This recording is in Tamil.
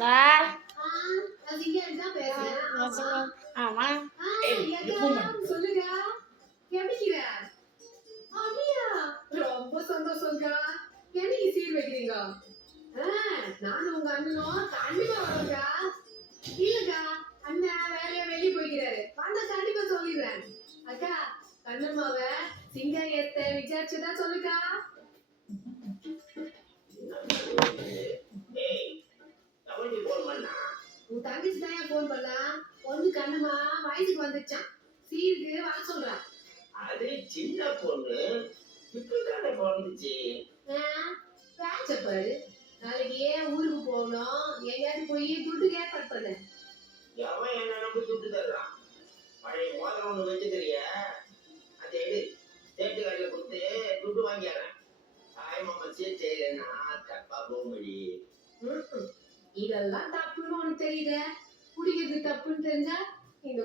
Lah, நான் சிங்கர் தான் பேசுறேன். ஆமா. சொல்லுங்க. எப்படிக்கிற? அப்படியா? ரொம்ப சந்தோஷம்க்கா. என்னைக்கு சீர் வைக்கிறீங்க? நானும் உங்க அண்ணனும் கண்டிப்பா வரோம்க்கா. இல்லக்கா, அண்ணன் வேலையா வெளியே போய்க்கிறாரு. வந்தா கண்டிப்பா சொல்லிடுறேன். அக்கா, கண்ணம்மாவ சிங்கர் ஏத்த விசாரிச்சுதா சொல்லுக்கா. உன் தங்கச்சி தான் போன் பண்ணா. பொண்ணு கண்ணம்மா வயசுக்கு வந்துச்சான். சீருக்கு வர சொல்றா. அது சின்ன பொண்ணு இப்பதானே பிறந்துச்சு. பேச்சப்பாரு. நாளைக்கு ஊருக்கு போகணும். எங்கேயாவது போய் துட்டுக்கு ஏற்பாடு பண்ணு. எவன் என்ன நம்பி துட்டு தர்றான்? பழைய மோதிரம் ஒண்ணு வச்சுக்கிறிய, அதை எடு. சேட்டு கடையில கொடுத்து துட்டு வாங்கிடுறேன். தாய் மாமா சீர் செய்யலன்னா தப்பா போகும்படி. இதெல்லாம் தப்புன்னு உனக்கு தெரியுத. குடிக்கிறது தப்புன்னு தெரிஞ்சா இந்த